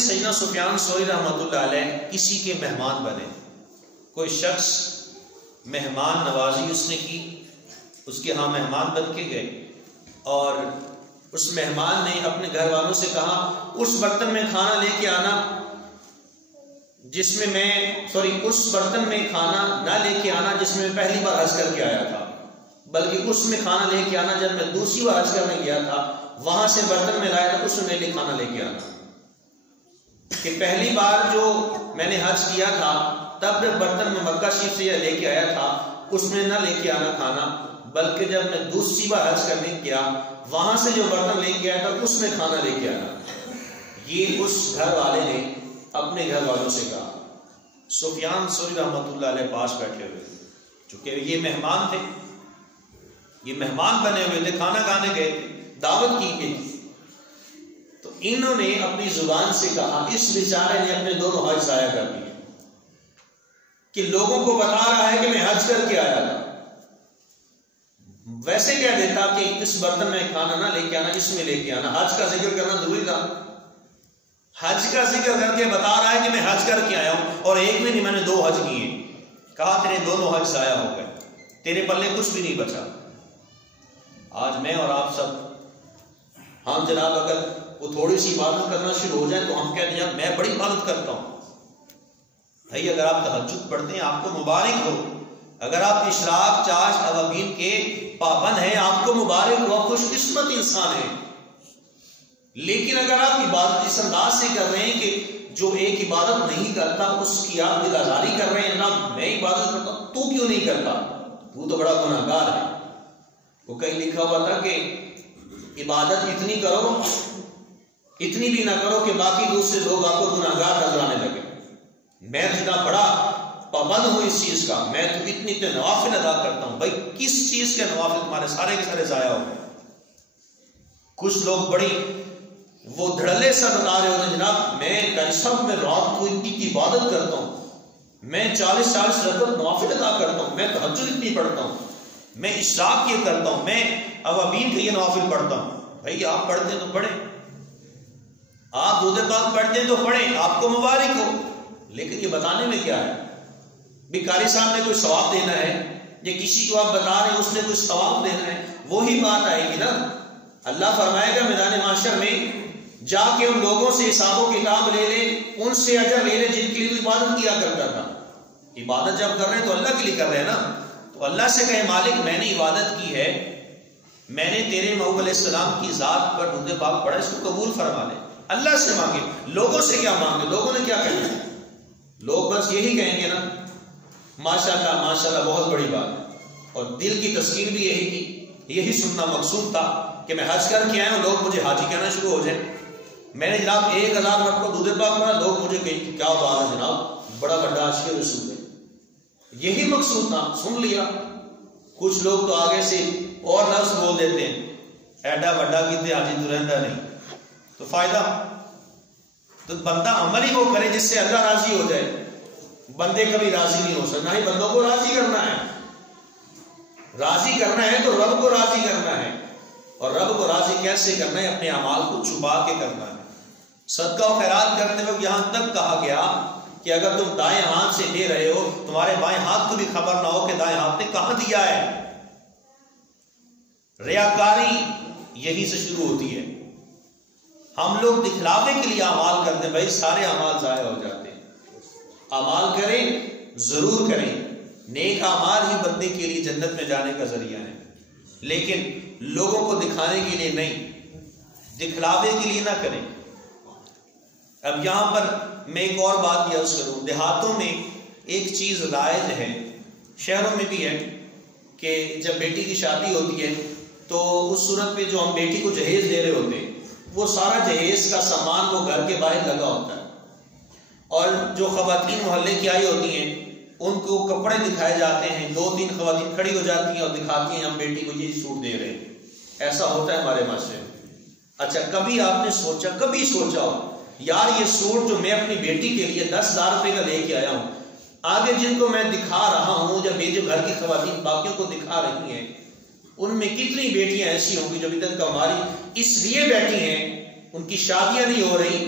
سیدنا سفیان ثوری رحمۃ اللہ علیہ کسی کے مہمان بنے، کوئی شخص مہمان نوازی اس نے کی، اس کے ہاں مہمان بن کے گئے اور اس مہمان نے اپنے گھر والوں سے کہا اس برتن میں کھانا لے کے آنا جس میں اس برتن میں کھانا نہ لے کے آنا جس میں پہلی بار حج کر کے آیا تھا، بلکہ اس میں کھانا لے کے آنا جب میں دوسری بار حج کرنے گیا تھا وہاں سے برتن میں لایا تھا اس میں میرے لیے کھانا لے کے آنا، کہ پہلی بار جو میں نے حج کیا تھا تب جب برتن میں مکہ شریف سے لے کے آیا تھا اس میں نہ لے کے آنا کھانا، بلکہ جب میں دوسری بار حج کرنے گیا وہاں سے جو برتن لے کے آیا تھا اس میں کھانا لے کے آنا۔ یہ اس گھر والے نے اپنے گھر والوں سے کہا۔ سفیان ثوری رحمۃ اللہ علیہ پاس بیٹھے ہوئے، چونکہ یہ مہمان تھے، یہ مہمان بنے ہوئے تھے، کھانا کھانے گئے تھے، دعوت کی گئی، تو انہوں نے اپنی زبان سے کہا اس بیچارے نے اپنے دونوں حج ضائع کر دیے، کہ لوگوں کو بتا رہا ہے کہ میں حج کر کے آیا تھا، ویسے کہہ دیتا کہ اس برتن میں کھانا نہ لے کے آنا اس میں لے کے آنا۔ حج کا ذکر کرنا ضروری تھا، حج کا ذکر کر کے بتا رہا ہے کہ میں حج کر کے آیا ہوں، اور ایک بھی نہیں میں نے 2 حج کیے، کہا تیرے دونوں حج ضائع ہو گئے، تیرے پلے کچھ بھی نہیں بچا۔ آج میں اور آپ سب ہم جناب اگر وہ تھوڑی سی عبادت کرنا شروع ہو جائے تو ہم کہتے ہیں میں بڑی عبادت کرتا ہوں۔ بھائی اگر آپ تہجد پڑھتے ہیں آپ کو مبارک ہو، اگر آپ اشراق چاشت اوابین کے پابند ہیں آپ کو مبارک ہو، خوش قسمت انسان ہے، لیکن اگر آپ عبادت اس انداز سے کر رہے ہیں کہ جو ایک عبادت نہیں کرتا اس کی آپ دل آزاری کر رہے ہیں، نا میں عبادت کرتا ہوں تو کیوں نہیں کرتا، وہ تو بڑا گناہ گار ہے۔ وہ کہیں لکھا ہوا تھا کہ عبادت اتنی کرو اتنی بھی نہ کرو کہ باقی دوسرے لوگ آپ کو گناہ گار نظر آنے لگے، میں اتنا بڑا پابند ہوں اس چیز کا، میں تو اتنے نوافل ادا کرتا ہوں۔ بھائی کس چیز کے نوافل تمہارے سارے کے سارے ضائع ہو گئے۔ کچھ لوگ بڑی وہ دھڑلے سے بتا رہے ہوتے ہیں جناب میں سب میں رات کو اتنی عبادت کرتا ہوں، میں 40 رکعت نوافل ادا کرتا ہوں، میں تہجد اتنی پڑھتا ہوں، میں اشراق یہ کرتا ہوں، میں اوابین کے یہ نوافل پڑھتا ہوں۔ بھائی آپ پڑھتے ہیں تو پڑھیں، آپ درود پاک پڑھتے ہیں تو پڑھیں، آپ کو مبارک ہو، لیکن یہ بتانے میں کیا ہے؟ بھی قاری صاحب نے کوئی ثواب دینا ہے یا کسی کو آپ بتا رہے ہیں اس نے کوئی ثواب دینا ہے، وہی بات آئے گی نا۔ اللہ فرمائے گا میدان محشر میں جا کے ان لوگوں سے حساب و کتاب لے لے، ان سے اجر لے لے جن کے لیے تو عبادت کیا کرتا تھا۔ عبادت جب کر رہے ہیں تو اللہ کے لیے کر رہے ہیں نا، تو اللہ سے کہے مالک میں نے عبادت کی ہے، میں نے تیرے محبوب علیہ السلام کی ذات پر درود پاک پڑھا، اس کو قبول فرما لے۔ اللہ سے مانگے، لوگوں سے کیا مانگے؟ لوگوں نے کیا کہنا ہے؟ لوگ بس یہی کہیں گے نا ماشاءاللہ ماشاءاللہ بہت بڑی بات ہے، اور دل کی تسکین بھی یہی تھی، یہی سننا مقصود تھا کہ میں حج کر کے آیا ہوں، لوگ مجھے حاجی کہنا شروع ہو جائیں۔ میں نے جناب 1000 مرتبہ درود پاک پڑھا، لوگ مجھے کہیں کیا بات ہے جناب بڑا بڑا عاشق رسول ہے، یہی مقصود تھا، سن لیا۔ کچھ لوگ تو آگے سے اور لفظ بول دیتے ہیں ایڈا وڈا کتے حاجی تو رہتا نہیں، تو فائدہ تو بندہ عمل ہی وہ کرے جس سے اللہ راضی ہو جائے۔ بندے کبھی راضی نہیں ہو سکتا، ہی بندوں کو راضی کرنا ہے، راضی کرنا ہے تو رب کو راضی کرنا ہے، اور رب کو راضی کیسے کرنا ہے؟ اپنے اعمال کو چھپا کے کرنا ہے۔ صدقہ و خیرات کرتے وقت یہاں تک کہا گیا کہ اگر تم دائیں ہاتھ سے دے رہے ہو تمہارے بائیں ہاتھ کو بھی خبر نہ ہو کہ دائیں ہاتھ نے کہاں دیا ہے۔ ریاکاری یہی سے شروع ہوتی ہے، ہم لوگ دکھلاوے کے لیے اعمال کرتے ہیں، بھائی سارے اعمال ضائع ہو جاتے ہیں۔ اعمال کریں ضرور کریں، نیک اعمال ہی بندے کے لیے جنت میں جانے کا ذریعہ ہے، لیکن لوگوں کو دکھانے کے لیے نہیں، دکھلاوے کے لیے نہ کریں۔ اب یہاں پر میں ایک اور بات عرض کروں، دیہاتوں میں ایک چیز رائج ہے، شہروں میں بھی ہے، کہ جب بیٹی کی شادی ہوتی ہے تو اس صورت میں جو ہم بیٹی کو جہیز دے رہے ہوتے ہیں وہ سارا جہیز کا سامان وہ گھر کے باہر لگا ہوتا ہے، اور جو خواتین محلے کی آئی ہوتی ہیں ان کو کپڑے دکھائے جاتے ہیں، 2-3 خواتین کھڑی ہو جاتی ہیں اور دکھاتی ہیں ہم بیٹی کو یہ سوٹ دے رہے ہیں۔ ایسا ہوتا ہے ہمارے معاشرے میں۔ اچھا کبھی آپ نے سوچا ہو یار یہ سوٹ جو میں اپنی بیٹی کے لیے 10,000 روپے کا لے کے آیا ہوں، آگے جن کو میں دکھا رہا ہوں یا میرے گھر کی خواتین باقیوں کو دکھا رہی ہیں، ان میں کتنی بیٹیاں ایسی ہوں گی جو ابھی تک ہماری اس لیے بیٹھی ہیں ان کی شادیاں نہیں ہو رہی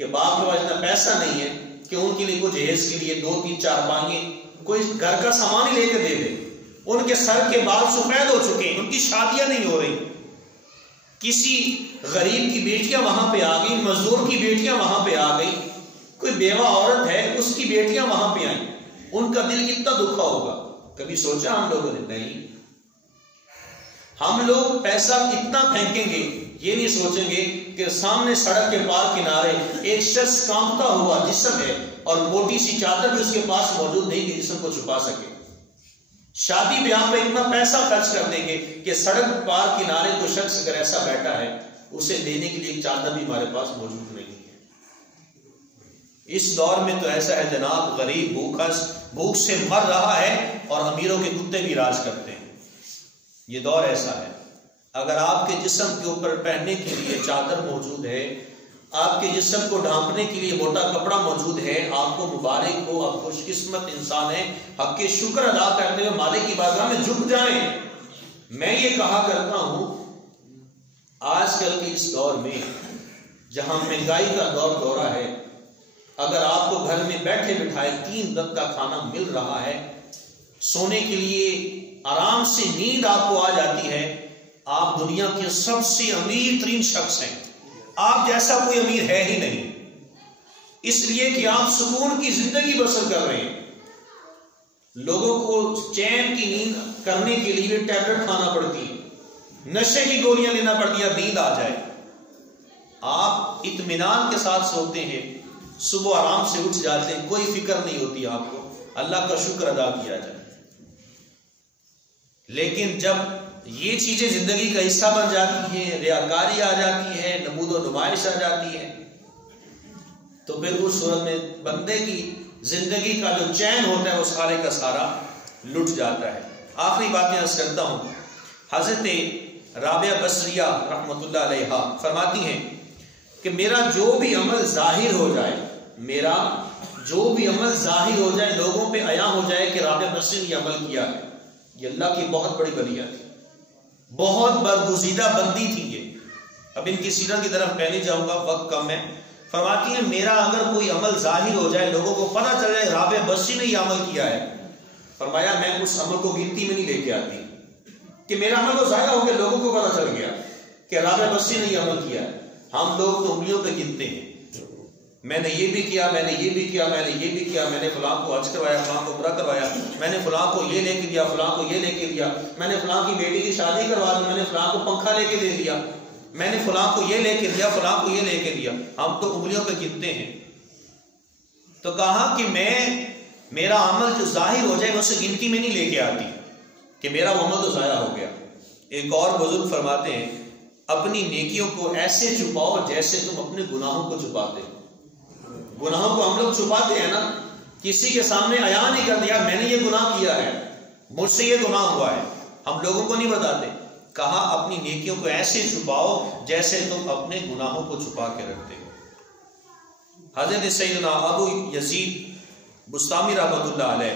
کہ باپ کے پاس اتنا پیسہ نہیں ہے کہ ان کے لیے کچھ جہیز کے لیے 2 3 4 مانگے، کوئی گھر کا سامان ہی لے کے دے دے. ان کے سر کے بال سفید ہو چکے ہیں، ان کی شادیاں نہیں ہو رہی. کسی غریب کی بیٹیاں وہاں پہ آ گئی، مزدور کی بیٹیاں وہاں پہ آ گئی، کوئی بیوہ عورت ہے اس کی بیٹیاں وہاں پہ آئیں، ان کا دل کتنا دکھا ہوگا. کبھی سوچا ہم لوگوں نے؟ نہیں. ہم لوگ پیسہ کتنا پھینکیں گے یہ نہیں سوچیں گے کہ سامنے سڑک کے پار کنارے ایک شخص کانپتا ہوا جسم ہے اور موٹی سی چادر بھی اس کے پاس موجود نہیں کہ جسم کو چھپا سکے. شادی بیاہ پہ اتنا پیسہ خرچ کر دیں گے کہ سڑک پار کنارے کوئی شخص اگر ایسا بیٹھا ہے اسے لینے کے لیے ایک چادر بھی ہمارے پاس موجود نہیں ہے. اس دور میں تو ایسا ہے جناب، غریب بھوک سے مر رہا ہے اور امیروں کے کتے بھی راج کرتے ہیں. یہ دور ایسا ہے. اگر آپ کے جسم کے اوپر پہننے کے لیے چادر موجود ہے، آپ کے جسم کو ڈھانپنے کے لیے موٹا کپڑا موجود ہے، آپ کو مبارک ہو، آپ خوش قسمت انسان ہیں. حق کے شکر ادا کرتے ہوئے مالک کی بارگاہ میں جھک جائیں. میں یہ کہا کرتا ہوں آج کل کے اس دور میں جہاں مہنگائی کا دور دورہ ہے، اگر آپ کو گھر میں بیٹھے بٹھائے 3 وقت کا کھانا مل رہا ہے، سونے کے لیے آرام سے نیند آپ کو آ جاتی ہے، آپ دنیا کے سب سے امیر ترین شخص ہیں. آپ جیسا کوئی امیر ہے ہی نہیں، اس لیے کہ آپ سکون کی زندگی بسر کر رہے ہیں. لوگوں کو چین کی نیند کرنے کے لیے ٹیبلٹ کھانا پڑتی ہے، نشے کی گولیاں لینا پڑتی ہے نیند آ جائے. آپ اطمینان کے ساتھ سوتے ہیں، صبح آرام سے اٹھ جاتے ہیں، کوئی فکر نہیں ہوتی آپ کو. اللہ کا شکر ادا کیا جائے. لیکن جب یہ چیزیں زندگی کا حصہ بن جاتی ہیں، ریاکاری آ جاتی ہے، نمود و نمائش آ جاتی ہے، تو پھر اس صورت میں بندے کی زندگی کا جو چین ہوتا ہے وہ سارے کا سارا لٹ جاتا ہے. آخری بات میں عرض کرتا ہوں، حضرت رابعہ بصریہ رحمۃ اللہ علیہا فرماتی ہیں کہ میرا جو بھی عمل ظاہر ہو جائے، میرا جو بھی عمل ظاہر ہو جائے، لوگوں پہ عیاں ہو جائے کہ رابعہ بصری نے یہ عمل کیا ہے، یہ اللہ کی بہت بڑی بلیہ تھی، بہت برگزیدہ بندی تھی یہ. اب ان کی سیرت کی طرف میں نہیں جاؤں گا، وقت کم ہے. فرماتی ہیں میرا اگر کوئی عمل ظاہر ہو جائے، لوگوں کو پتہ چل جائے رابعہ بصری نے یہ عمل کیا ہے، فرمایا میں اس عمل کو گنتی میں نہیں لے کے آتی کہ میرا عمل تو ظاہر ہو گیا، لوگوں کو پتہ چل گیا کہ رابعہ بصری نے یہ عمل کیا ہے. ہم لوگ تو انگلیوں پہ گنتے ہیں، میں نے یہ بھی کیا، میں نے یہ بھی کیا، میں نے یہ بھی کیا، میں نے فلاں کو حج کروایا، فلاں کو عمرہ کروایا، میں نے فلاں کو یہ لے کے دیا، فلاں کو یہ لے کے دیا، میں نے فلاں کی بیٹی کی شادی کروا دی، میں نے فلاں کو پنکھا لے کے دے دیا، میں نے فلاں کو یہ لے کے دیا، فلاں کو یہ لے کے دیا. ہم تو انگلیوں پہ گنتے ہیں. تو کہا کہ میرا عمل جو ظاہر ہو جائے اسے گنتی میں نہیں لے کے آتی کہ میرا عمل تو ضائع ہو گیا. ایک اور بزرگ فرماتے ہیں اپنی نیکیوں کو ایسے چھپاؤ جیسے تم اپنے گناہوں کو چھپاتے ہو. گناہوں کو ہم لوگ چھپاتے ہیں نا، کسی کے سامنے عیاں نہیں کر دیا میں نے یہ گناہ کیا ہے، مجھ سے یہ گناہ ہوا ہے، ہم لوگوں کو نہیں بتاتے. کہا اپنی نیکیوں کو ایسے چھپاؤ جیسے تم اپنے گناہوں کو چھپا کے رکھتے ہو. حضرت سیدنا ابو یزید بستامی رحمۃ اللہ علیہ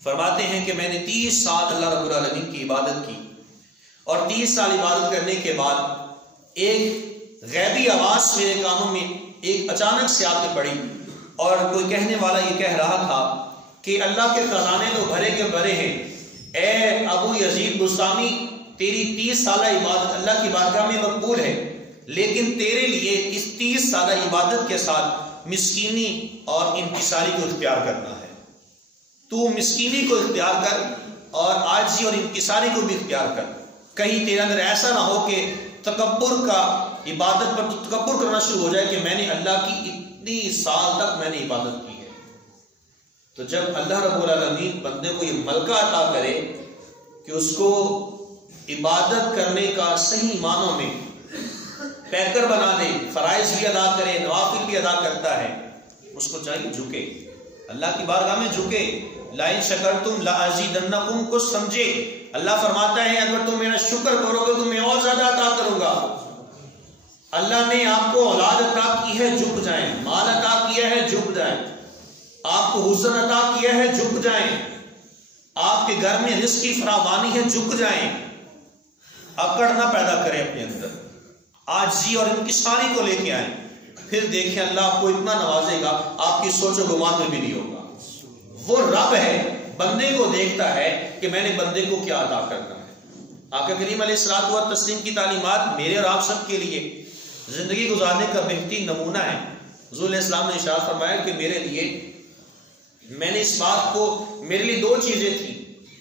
فرماتے ہیں کہ میں نے 30 سال اللہ رب العالمین کی عبادت کی، اور 30 سال عبادت کرنے کے بعد ایک غیبی آواز میرے کانوں میں ایک اچانک سے آ کے پڑی، اور کوئی کہنے والا یہ کہہ رہا تھا کہ اللہ کے خزانے تو بھرے کے بھرے ہیں، اے ابو یزید بستامی تیری 30 سالہ عبادت اللہ کی بارگاہ میں مقبول ہے، لیکن تیرے لیے اس 30 سالہ عبادت کے ساتھ مسکینی اور انکساری کو اختیار کرنا ہے. تو مسکینی کو اختیار کر اور عاجزی اور انکساری کو بھی اختیار کر. کہیں تیرے اندر ایسا نہ ہو کہ تکبر کا عبادت پر تکبر کرنا شروع ہو جائے کہ میں نے اللہ کی اتنی سال تک میں نے عبادت کی ہے. تو جب اللہ رب العالمین بندے کو یہ ملکہ عطا کرے کہ اس کو عبادت کرنے کا صحیح معنوں میں پیکر بنا دے، فرائض بھی ادا کرے، نوافل بھی ادا کرتا ہے، اس کو چاہیے جھکے، اللہ کی بارگاہ میں جھکے. لَإِن شَكَرْتُمْ لَأَزِيدَنَّكُمْ کو سمجھے. اللہ فرماتا ہے اگر تم میرا شکر کرو گے تو میں اور زیادہ عطا کروں گا. اللہ نے آپ کو اولاد عطا کی ہے، جھک جائیں. مال عطا کیا ہے، جھک جائیں. آپ کو حسن عطا کیا ہے، جھک جائیں. آپ کے گھر میں رزق کی فراوانی ہے، جھک جائیں. اکڑ نہ پیدا کریں اپنے اندر، عاجزی اور انکساری کو لے کے آئیں. پھر دیکھیں اللہ آپ کو اتنا نوازے گا آپ کی سوچ و گمان میں بھی نہیں ہوگا. وہ رب ہے بندے کو دیکھتا ہے کہ میں نے بندے کو کیا عطا کرنا ہے. آقا کریم علیہ الصلوۃ والتسلیم کی تعلیمات میرے اور آپ سب کے لیے زندگی گزارنے کا بہترین نمونہ ہے. حضور علیہ السلام نے ارشاد فرمایا کہ میرے لیے میں نے اس بات کو میرے لیے دو چیزیں تھیں.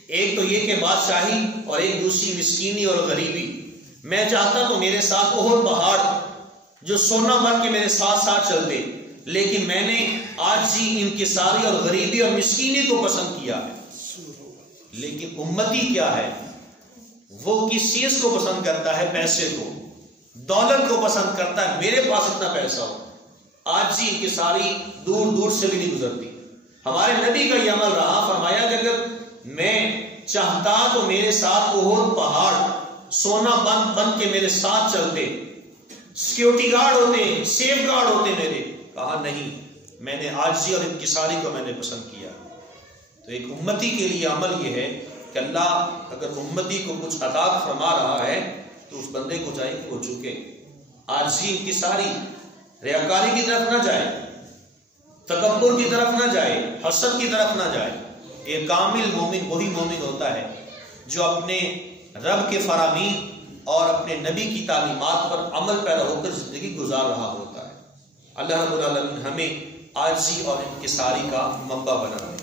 ایک تو یہ کہ بادشاہی اور ایک دوسری مسکینی اور غریبی. میں چاہتا تو میرے ساتھ احد پہاڑ جو سونا بن کے میرے ساتھ ساتھ چلتے، لیکن میں نے عاجزی، انکساری اور غریبی اور مسکینی کو پسند کیا ہے. لیکن امتی کیا ہے؟ وہ کس چیز کو پسند کرتا ہے؟ پیسے کو، دولت کو پسند کرتا ہے. میرے پاس اتنا پیسہ ہو. عاجزی، انکساری دور دور سے بھی نہیں گزرتی. ہمارے نبی کا یہ عمل رہا. فرمایا کہ اگر میں چاہتا تو میرے ساتھ احد پہاڑ سونا بن کے میرے ساتھ چلتے، سیکیورٹی گارڈ ہوتے، سیف گارڈ ہوتے میرے. کہا نہیں، میں نے عاجزی اور انکساری کو میں نے پسند کیا. تو ایک امتی کے لیے عمل یہ ہے کہ اللہ اگر امتی کو کچھ عطا فرما رہا ہے تو اس بندے کو چاہیے کہ وہ جھکے، عاجزی انکساری، ریاکاری کی طرف نہ جائے، تکبر کی طرف نہ جائے، حسد کی طرف نہ جائے. ایک کامل مومن وہی مومن ہوتا ہے جو اپنے رب کے فرامین اور اپنے نبی کی تعلیمات پر عمل پیرا ہو کر زندگی گزار رہا ہوتا ہے. اللہ رب العالمین ہمیں عاجزی اور انکساری کا منبع بنا.